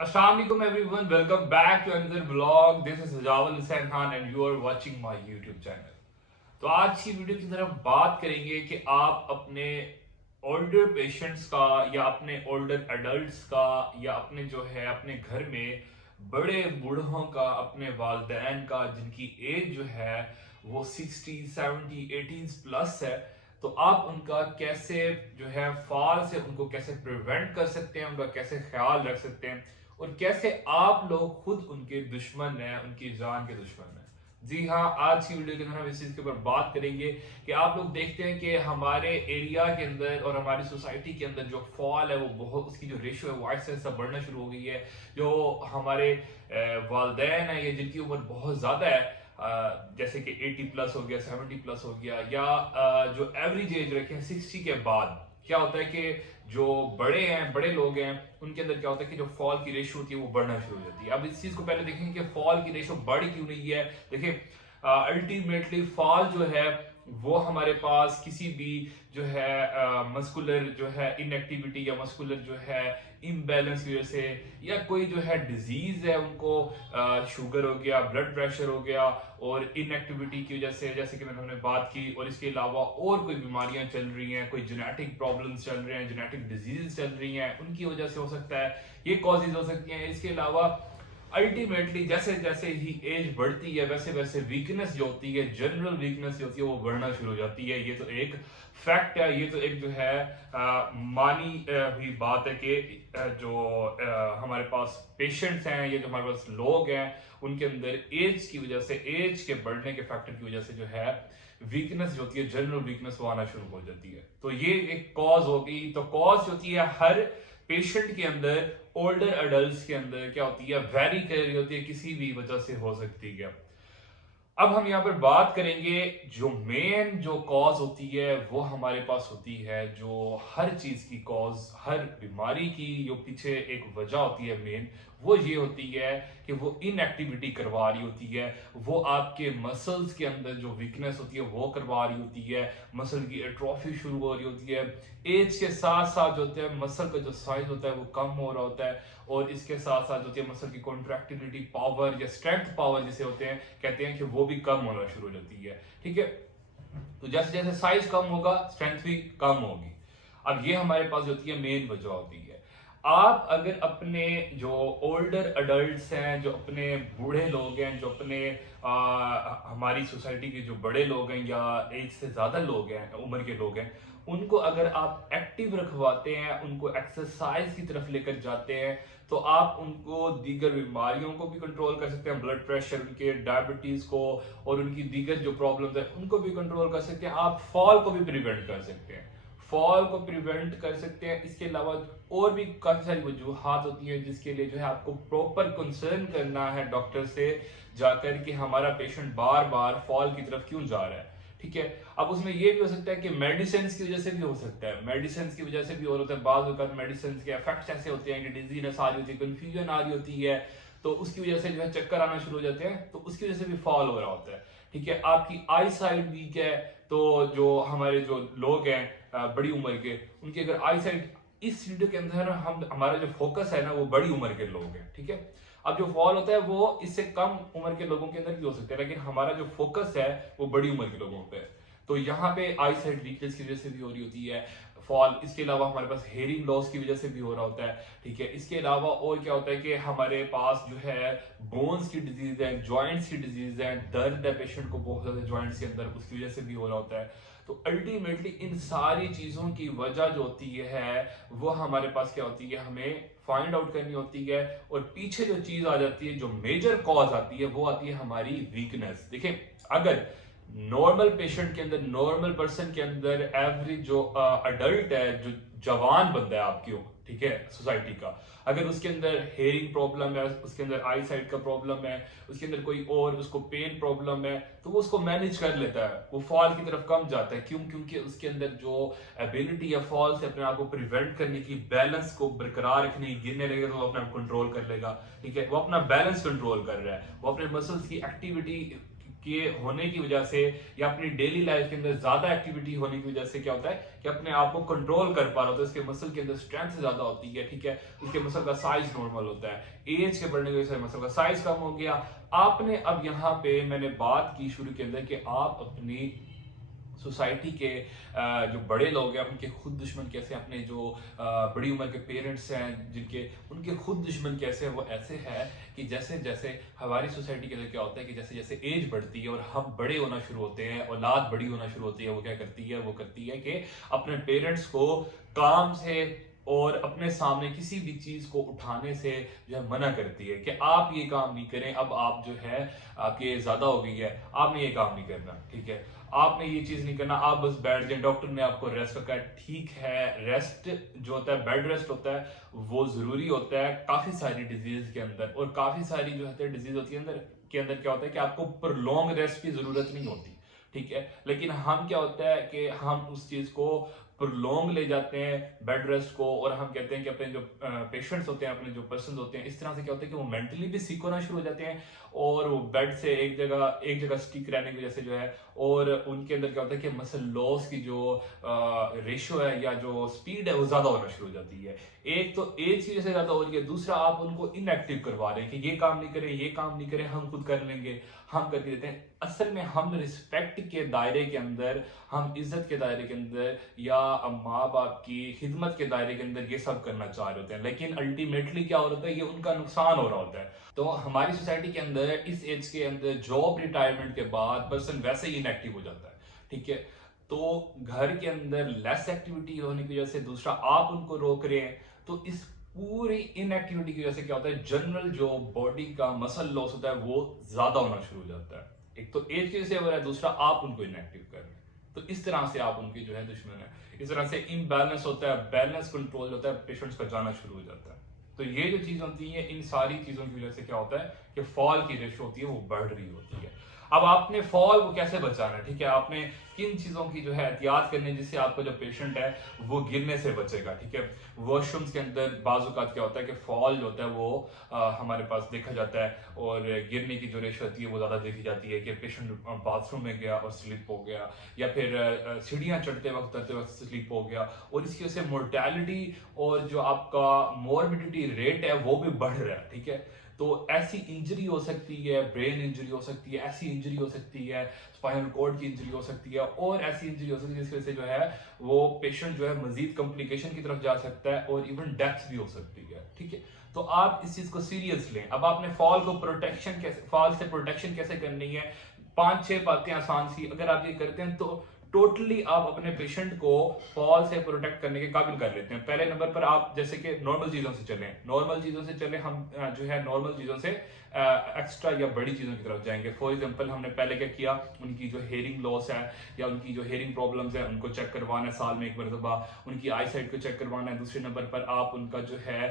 Assalamualaikum everyone, welcome back to another vlog. This is Sajawal Hussain Khan and you are watching my YouTube channel. तो आज की video की तरफ बात करेंगे कि आप अपने ओल्डर पेशेंट्स का या अपने ओल्डर एडल्ट्स का या अपने जो है अपने घर में बड़े बूढ़ों का, अपने वालदैन का जिनकी एज जो है वो 60, 70, 80 प्लस है, तो आप उनका कैसे जो है फॉल से उनको कैसे प्रिवेंट कर सकते हैं, उनका कैसे ख्याल रख सकते हैं और कैसे आप लोग खुद उनके दुश्मन हैं, उनकी जान के दुश्मन हैं। जी हाँ, आज की वीडियो के अंदर हम इस चीज के ऊपर बात करेंगे कि आप लोग देखते हैं कि हमारे एरिया के अंदर और हमारी सोसाइटी के अंदर जो फॉल है वो बहुत, उसकी जो रेशियो है वो आहिस्ता आहिस्ता बढ़ना शुरू हो गई है। जो हमारे वालदैन है या जिनकी उम्र बहुत ज्यादा है, जैसे कि 80 प्लस हो गया, 70 प्लस हो गया, या जो एवरेज एज रखें 60 के बाद, क्या होता है कि जो बड़े हैं, बड़े लोग हैं, उनके अंदर क्या होता है कि जो फॉल की रेशियो होती है वो बढ़ना शुरू हो जाती है। अब इस चीज को पहले देखेंगे कि फॉल की रेशियो बढ़ क्यों नहीं है। देखिए, अल्टीमेटली फॉल जो है वो हमारे पास किसी भी जो है मस्कुलर जो है इनएक्टिविटी या मस्कुलर जो है इम्बैलेंस की वजह से, या कोई जो है डिजीज है उनको, शुगर हो गया, ब्लड प्रेशर हो गया, और इनएक्टिविटी की वजह से, जैसे कि हमने बात की, और इसके अलावा और कोई बीमारियां चल रही हैं, कोई जेनेटिक प्रॉब्लम्स चल रहे हैं, जेनेटिक डिजीज चल रही हैं, उनकी वजह से हो सकता है, ये कॉजेज हो सकती हैं। इसके अलावा अल्टीमेटली जैसे जैसे ही एज बढ़ती है वैसे वैसे वीकनेस जो होती है, जनरल वीकनेस जो होती है वो बढ़ना शुरू हो जाती है। ये तो एक फैक्ट है, ये तो एक जो है मानी हुई बात है कि जो हमारे पास पेशेंट्स हैं, ये जो हमारे पास लोग हैं, उनके अंदर एज की वजह से, एज के बढ़ने के फैक्टर की वजह से जो है वीकनेस जो होती है, जनरल वीकनेस वो आना शुरू हो जाती है। तो ये एक कॉज होगी। तो कॉज होती है हर पेशेंट के अंदर, ओल्डर एडल्ट्स के अंदर क्या होती है, वेरी कर रही होती है, किसी भी वजह से हो सकती है। अब हम यहाँ पर बात करेंगे जो मेन जो कॉज होती है वो हमारे पास होती है, जो हर चीज की कॉज, हर बीमारी की जो पीछे एक वजह होती है मेन, वो ये होती है कि वो इनएक्टिविटी करवा रही होती है, वो आपके मसल्स के अंदर जो वीकनेस होती है वो करवा रही होती है, मसल की एट्रोफी शुरू हो रही होती है। एज के साथ साथ जो होता है मसल का जो साइज होता है वो कम हो रहा होता है, और इसके साथ साथ जो होती है मसल की कॉन्ट्रैक्टिलिटी पावर या स्ट्रेंथ पावर जिसे होते हैं, कहते हैं कि वो भी कम होना शुरू हो जाती है। ठीक है, तो जैसे जैसे साइज कम होगा स्ट्रेंथ भी कम होगी। अब ये हमारे पास जो होती है मेन वजह होती है। आप अगर अपने जो ओल्डर अडल्ट्स हैं, जो अपने बूढ़े लोग हैं, जो अपने हमारी सोसाइटी के जो बड़े लोग हैं या एज से ज्यादा लोग हैं, उम्र के लोग हैं, उनको अगर आप एक्टिव रखवाते हैं, उनको एक्सरसाइज की तरफ लेकर जाते हैं, तो आप उनको दीगर बीमारियों को भी कंट्रोल कर सकते हैं, ब्लड प्रेशर, उनके डायबिटीज को और उनकी दीगर जो प्रॉब्लम्स है उनको भी कंट्रोल कर सकते हैं। आप फॉल को भी प्रिवेंट कर सकते हैं, फॉल को प्रिवेंट कर सकते हैं। इसके अलावा और भी काफी सारी वजूहात होती हैं जिसके लिए जो है आपको प्रॉपर कंसर्न करना है डॉक्टर से जाकर कि हमारा पेशेंट बार बार फॉल की तरफ क्यों जा रहा है। ठीक है, अब उसमें ये भी हो सकता है कि मेडिसिन की वजह से भी हो सकता है, मेडिसिन की वजह से भी और होता है। बाज़ वक़्त मेडिसिन के इफेक्ट्स ऐसे होते हैं कि डिजीनेस आ रही होती है, कंफ्यूजन आ रही होती है, तो उसकी वजह से जो है चक्कर आना शुरू हो जाते हैं, तो उसकी वजह से भी फॉल हो रहा होता है। ठीक है, आपकी आई साइड वीक है, तो जो हमारे जो लोग हैं बड़ी उम्र के, उनकी अगर आई साइड, इस वीडियो के अंदर हम हमारा जो फोकस है ना वो बड़ी उम्र के लोग हैं। ठीक है, अब जो फॉल होता है वो इससे कम उम्र के लोगों के अंदर भी हो सकता है, लेकिन हमारा जो फोकस है वो बड़ी उम्र के लोगों पे है। तो यहाँ पे आई साइड वीकनेस की वजह से भी हो रही होती है फॉल। इसके अलावा हमारे पास हेयरिंग लॉस की वजह से भी हो रहा होता है। ठीक है, इसके अलावा और क्या होता है कि हमारे पास जो है बोन्स की डिजीज है, जॉइंट्स की डिजीज है, दर्द है पेशेंट को बहुत ज्यादा जॉइंट्स के अंदर, उसकी वजह से भी हो रहा होता है। तो अल्टीमेटली इन सारी चीजों की वजह जो होती है वो हमारे पास क्या होती है, हमें फाइंड आउट करनी होती है। और पीछे जो चीज आ जाती है, जो मेजर कॉज आती है, वो आती है हमारी वीकनेस। देखिए, अगर नॉर्मल पेशेंट के अंदर, नॉर्मल पर्सन के अंदर, एवरेज जो अडल्ट है, जो जवान बंदा है आपकी, ठीक है, सोसाइटी का, अगर उसके अंदर हेयरिंग प्रॉब्लम है, उसके अंदर आई साइट का प्रॉब्लम है, उसके अंदर कोई और उसको पेन प्रॉब्लम है, तो वो उसको मैनेज कर लेता है, वो फॉल की तरफ कम जाता है। क्यों? क्योंकि उसके अंदर जो एबिलिटी है फॉल से अपने आप को प्रिवेंट करने की, बैलेंस को बरकरार रखने की, गिरने लगेगा तो वो अपना कंट्रोल कर लेगा। ठीक है, वो अपना बैलेंस कंट्रोल कर रहा है, वो अपने मसल्स की एक्टिविटी के होने की वजह से या अपनी डेली लाइफ के अंदर ज्यादा एक्टिविटी होने की वजह से क्या होता है कि अपने आप को कंट्रोल कर पा रहा होता है, उसके मसल के अंदर स्ट्रेंथ ज्यादा होती है, ठीक है, उसके मसल का साइज नॉर्मल होता है। एज के बढ़ने की वजह से मसल का साइज कम हो गया। आपने अब यहाँ पे मैंने बात की शुरू के अंदर कि आप अपनी सोसाइटी के जो बड़े लोग हैं उनके खुद दुश्मन कैसे, अपने जो बड़ी उम्र के पेरेंट्स हैं जिनके, उनके खुद दुश्मन कैसे हैं, वो ऐसे है कि जैसे जैसे हमारी सोसाइटी के अंदर क्या होता है कि जैसे जैसे एज बढ़ती है और हम बड़े होना शुरू होते हैं, औलाद बड़ी होना शुरू होती है, वो क्या करती है, वो करती है कि अपने पेरेंट्स को काम से और अपने सामने किसी भी चीज को उठाने से जो है मना करती है कि आप ये काम नहीं करें, अब आप जो है आपकी एज ज्यादा हो गई है, आपने ये काम नहीं करना, ठीक है, आपने ये चीज नहीं करना, आप बस बैठ जाए, डॉक्टर ने आपको रेस्ट रखा है, ठीक है, रेस्ट जो होता है, बेड रेस्ट होता है, वो जरूरी होता है काफी सारी डिजीज के अंदर, और काफी सारी जो है डिजीज होती है अंदर के अंदर क्या होता है कि आपको प्रोलॉन्ग रेस्ट की जरूरत नहीं होती, ठीक है, लेकिन हम क्या होता है कि हम उस चीज को प्रोलॉन्ग ले जाते हैं बेड रेस्ट को, और हम कहते हैं कि अपने जो पेशेंट्स होते हैं, अपने जो पर्सन होते हैं, इस तरह से क्या होता है कि वो मेंटली भी सीख होना शुरू हो जाते हैं, और वो बेड से एक जगह स्टिक रहने की वजह से जो है, और उनके अंदर क्या होता है कि मसल लॉस की जो रेशियो है या जो स्पीड है वो ज्यादा होना शुरू हो जाती है। एक तो एज की वजह से ज्यादा हो रही है, दूसरा आप उनको इनएक्टिव करवा रहे हैं कि ये काम नहीं करें, ये काम नहीं करें, हम खुद कर लेंगे, हम करके देते हैं। असल में हम रिस्पेक्ट के दायरे के अंदर, हम इज्जत के दायरे के अंदर, या माँ बाप की खिदमत के दायरे के अंदर ये सब करना चाह रहे होते हैं, लेकिन अल्टीमेटली क्या हो रहा है, ये उनका नुकसान हो रहा होता है। तो हमारी सोसाइटी के अंदर इस एज के अंदर जॉब रिटायरमेंट के बाद पर्सन वैसे ही इनएक्टिव हो जाता है, ठीक है, तो घर के अंदर लेस एक्टिविटी होने की वजह से, दूसरा आप उनको रोक रहे हैं, तो इस पूरी इनएक्टिविटी की वजह से क्या होता है, जनरल जो बॉडी का मसल लॉस होता है वो ज्यादा होना शुरू हो जाता है। एक तो एज की वजह से हो रहा है, दूसरा आप उनको इनएक्टिव कर रहे हैं, तो इस तरह से आप उनकी जो है दुश्मन है। इस तरह से इम्बैलेंस होता है, बैलेंस कंट्रोल होता है, पेशेंट्स का जाना शुरू हो जाता है। तो ये जो चीज होती है, इन सारी चीजों की वजह से क्या होता है कि फॉल की रेशो होती है वो बढ़ रही होती है। अब आपने फॉल को कैसे बचाना है, ठीक है, आपने किन चीजों की जो है एहतियात करनी है जिससे आपका जो पेशेंट है वो गिरने से बचेगा, ठीक है। वॉशरूम्स के अंदर बाजुकात क्या होता है कि फॉल जो होता है वो हमारे पास देखा जाता है, और गिरने की जो रेशो होती है वो ज्यादा देखी जाती है कि पेशेंट बाथरूम में गया और स्लिप हो गया, या फिर सीढ़ियां चढ़ते वक्त उतरते वक्त स्लिप हो गया, और इसकी वजह से मोर्टेलिटी और जो आपका मोर्बिडिटी रेट है वो भी बढ़ रहा है, ठीक है। तो ऐसी इंजरी हो सकती है, ब्रेन इंजरी हो सकती है, ऐसी इंजरी हो सकती है, स्पाइनल कॉर्ड की इंजरी हो सकती है, और ऐसी इंजरी हो सकती है जिसकी वजह से जो है वो पेशेंट जो है मजीद कॉम्प्लिकेशन की तरफ जा सकता है, और इवन डेथ भी हो सकती है, ठीक है। तो आप इस चीज को सीरियस लें। अब आपने फॉल को प्रोटेक्शन कैसे, फॉल से प्रोटेक्शन कैसे करनी है, 5-6 बातें आसान सी अगर आप ये करते हैं तो टोटली आप अपने पेशेंट को फॉल से प्रोटेक्ट करने के काबिल कर लेते हैं। पहले नंबर पर आप जैसे कि नॉर्मल चीजों से चलें, नॉर्मल चीजों से चलें, हम जो है नॉर्मल चीजों से एक्स्ट्रा या बड़ी चीजों की तरफ जाएंगे। फॉर एग्जांपल हमने पहले क्या किया, उनकी जो हेयरिंग लॉस है या उनकी जो हेयरिंग प्रॉब्लम्स है उनको चेक करवाना है साल में एक मरतबा, उनकी आई साइट को चेक करवाना है। दूसरे नंबर पर आप उनका जो है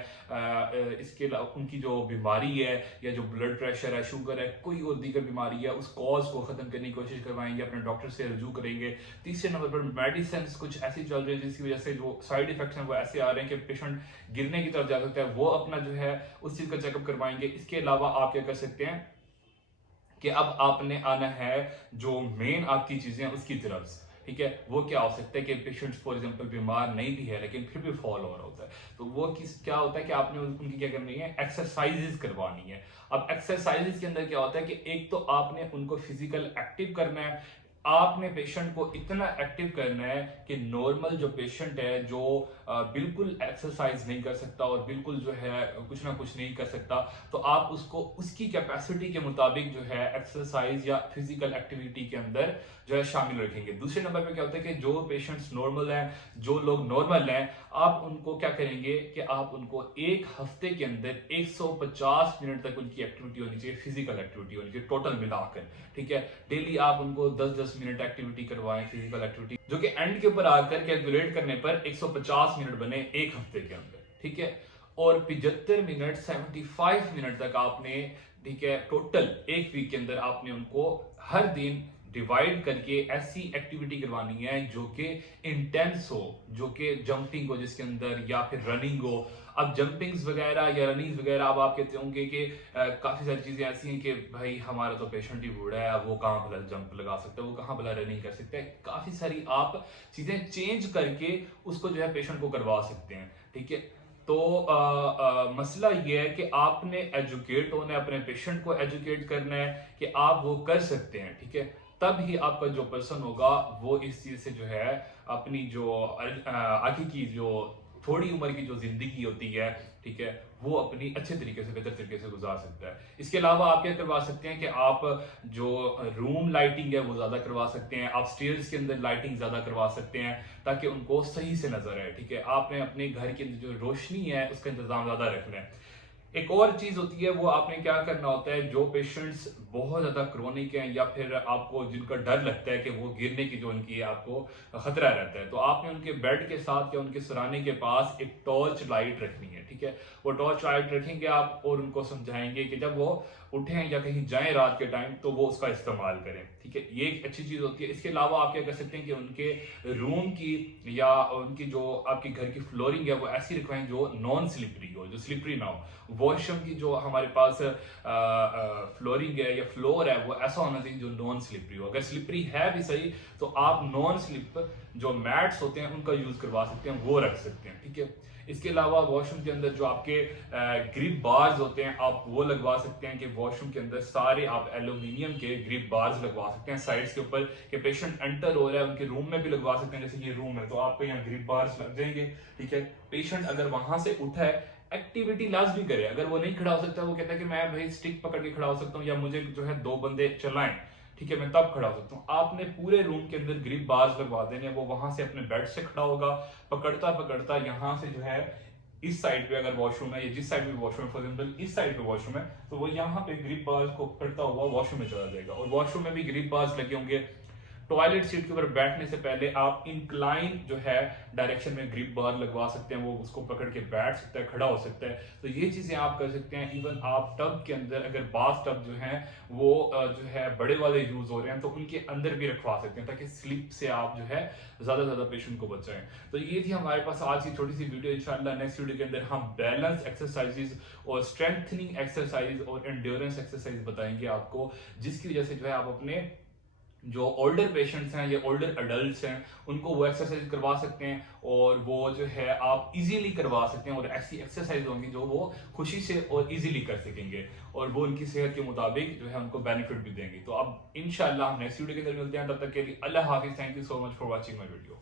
इसके उनकी जो बीमारी है या जो ब्लड प्रेशर है, शुगर है, कोई और दीगर बीमारी है, उस कॉज को खत्म करने की कोशिश करवाएंगे, अपने डॉक्टर से रजू करेंगे। तीसरे नंबर पर मेडिसिन कुछ ऐसी चल रही है जिसकी वजह से जो साइड इफेक्ट्स हैं वो ऐसे आ रहे हैं कि पेशेंट गिरने की तरफ जा सकता है, वो अपना जो है उस चीज का चेकअप करवाएंगे। इसके अलावा आप क्या कर सकते हैं कि अब आपने आना है जो मेन आपकी चीजें उसकी तरफ, ठीक है। वो क्या हो सकता है कि पेशेंट फॉर एग्जांपल बीमार नहीं भी है लेकिन फिर भी फॉल हो रहा होता है, तो वो क्या होता है कि आपने उनकी क्या करनी है, एक्सरसाइजेस करवानी है। अब एक्सरसाइजेस के अंदर क्या होता है कि एक तो आपने उनको फिजिकल एक्टिव करना है, आपने पेशेंट को इतना एक्टिव करना है कि नॉर्मल जो पेशेंट है जो बिल्कुल एक्सरसाइज नहीं कर सकता और बिल्कुल जो है कुछ ना कुछ नहीं कर सकता, तो आप उसको उसकी कैपेसिटी के मुताबिक जो है एक्सरसाइज या फिजिकल एक्टिविटी के अंदर जो है शामिल रखेंगे। दूसरे नंबर पे क्या होता है कि जो पेशेंट्स नॉर्मल हैं, जो लोग नॉर्मल हैं, आप उनको क्या करेंगे कि आप उनको एक हफ्ते के अंदर 150 मिनट तक उनकी एक्टिविटी होनी चाहिए, फिजिकल एक्टिविटी होनी चाहिए टोटल मिलाकर, ठीक है। डेली आप उनको 10-10 मिनट एक्टिविटी करवाएं, फिजिकल एक्टिविटी, जो कि एंड के ऊपर आकर कैलकुलेट करने पर 150 मिनट बने एक हफ्ते के अंदर, ठीक है। और 75 मिनट 75 मिनट तक आपने, ठीक है, टोटल एक वीक के अंदर आपने उनको हर दिन डिवाइड करके ऐसी एक्टिविटी करवानी है जो कि इंटेंस हो, जो कि जंपिंग हो जिसके अंदर, या फिर रनिंग हो। अब जंपिंग्स वगैरह या रनिंग्स वगैरह अब आप कहते होंगे कि काफ़ी सारी चीज़ें ऐसी हैं कि भाई हमारा तो पेशेंट ही बूढ़ा है, वो कहाँ भला जंप लगा सकता है, वो कहाँ भला रनिंग कर सकता है। काफ़ी सारी आप चीज़ें चेंज करके उसको जो है पेशेंट को करवा सकते हैं, ठीक है। तो मसला ये है कि आपने एजुकेट होना है, अपने पेशेंट को एजुकेट करना है कि आप वो कर सकते हैं, ठीक है। तब ही आपका जो पर्सन होगा वो इस चीज से जो है अपनी जो आगे की जो थोड़ी उम्र की जो जिंदगी होती है, ठीक है, वो अपनी अच्छे तरीके से, बेहतर तरीके से गुजार सकता है। इसके अलावा आप क्या करवा सकते हैं कि आप जो रूम लाइटिंग है वो ज्यादा करवा सकते हैं, आप स्टेयर्स के अंदर लाइटिंग ज्यादा करवा सकते हैं ताकि उनको सही से नजर आए, ठीक है। आपने अपने घर के अंदर जो रोशनी है उसका इंतजाम ज्यादा रखना है। एक और चीज होती है, वो आपने क्या करना होता है, जो पेशेंट्स बहुत ज्यादा क्रोनिक हैं या फिर आपको जिनका डर लगता है कि वो गिरने की जो उनकी आपको खतरा रहता है, तो आपने उनके बेड के साथ या उनके सराहने के पास एक टॉर्च लाइट रखनी है, ठीक है। वो टॉर्च लाइट रखेंगे आप और उनको समझाएंगे कि जब वो उठें या कहीं जाएं रात के टाइम तो वो उसका इस्तेमाल करें, ठीक है। ये एक अच्छी चीज होती है। इसके अलावा आप क्या कर सकते हैं कि उनके रूम की या उनकी जो आपकी घर की फ्लोरिंग है वो ऐसी रखवाएं जो नॉन स्लिपरी हो, जो स्लिपरी ना हो। वॉशरूम की जो हमारे पास फ्लोरिंग है या फ्लोर है वो ऐसा होना चाहिए जो नॉन स्लिपरी हो। अगर स्लिपरी है भी सही तो आप नॉन स्लिप जो मैट्स होते हैं उनका यूज करवा सकते हैं, वो रख सकते हैं, ठीक है। इसके अलावा वॉशरूम के अंदर जो आपके ग्रिप बार्स होते हैं आप वो लगवा सकते हैं कि वॉशरूम के अंदर सारे आप एल्यूमिनियम के ग्रिप बार्स लगवा सकते हैं साइड्स के ऊपर, कि पेशेंट एंटर हो रहा है उनके रूम में भी लगवा सकते हैं। जैसे ये रूम है तो आपको यहाँ ग्रिप बार्स लग जाएंगे, ठीक है। पेशेंट अगर वहां से उठा है, एक्टिविटी लाजमी करे, अगर वो नहीं खड़ा हो सकता, वो कहता है कि मैं भाई स्टिक पकड़ के खड़ा हो सकता हूँ या मुझे जो है 2 बंदे चलाएं, ठीक है, मैं तब खड़ा हो सकता हूँ। आपने पूरे रूम के अंदर ग्रिप बार्स लगवा देने, वो वहां से अपने बेड से खड़ा होगा, पकड़ता पकड़ता यहाँ से जो है इस साइड पे अगर वॉशरूम है या जिस साइड पे वॉशरूम है, फॉर एग्जांपल इस साइड पे वॉशरूम है, तो वो यहाँ पे ग्रिप बार्स को पकड़ता हुआ वॉशरूम में चला जाएगा। और वॉशरूम में भी ग्रिप बार्स लगे होंगे। टॉयलेट सीट के ऊपर बैठने से पहले आप इंक्लाइन जो है डायरेक्शन में ग्रिप बार लगवा सकते हैं, वो उसको पकड़ के बैठ सकता है, खड़ा हो सकता है। तो ये चीजें आप कर सकते हैं। इवन आप टब के अंदर अगर बाथ टब जो है वो जो है बड़े वाले यूज हो रहे हैं तो उनके अंदर भी रखवा सकते हैं ताकि स्लिप से आप जो है ज्यादा पेशेंट को बचाएं। तो ये थी हमारे पास आज की छोटी सी वीडियो। इंशाल्लाह नेक्स्ट वीडियो के अंदर हम बैलेंस एक्सरसाइजेज और स्ट्रेंथनिंग एक्सरसाइज और एंड्योरेंस एक्सरसाइज बताएंगे आपको, जिसकी वजह से जो है आप अपने जो ओल्डर पेशेंट्स हैं या ओल्डर अडल्ट्स हैं उनको वो एक्सरसाइज करवा सकते हैं और वो जो है आप इजीली करवा सकते हैं। और ऐसी एक्सरसाइज होंगी जो वो खुशी से और इजीली कर सकेंगे और वो उनकी सेहत के मुताबिक जो है उनको बेनिफिट भी देंगे। तो अब इंशाल्लाह हम नेक्स्ट वीडियो के अंदर मिलते हैं, तब तक के लिए अल्लाह हाफिज। Thank you so much for watching my video.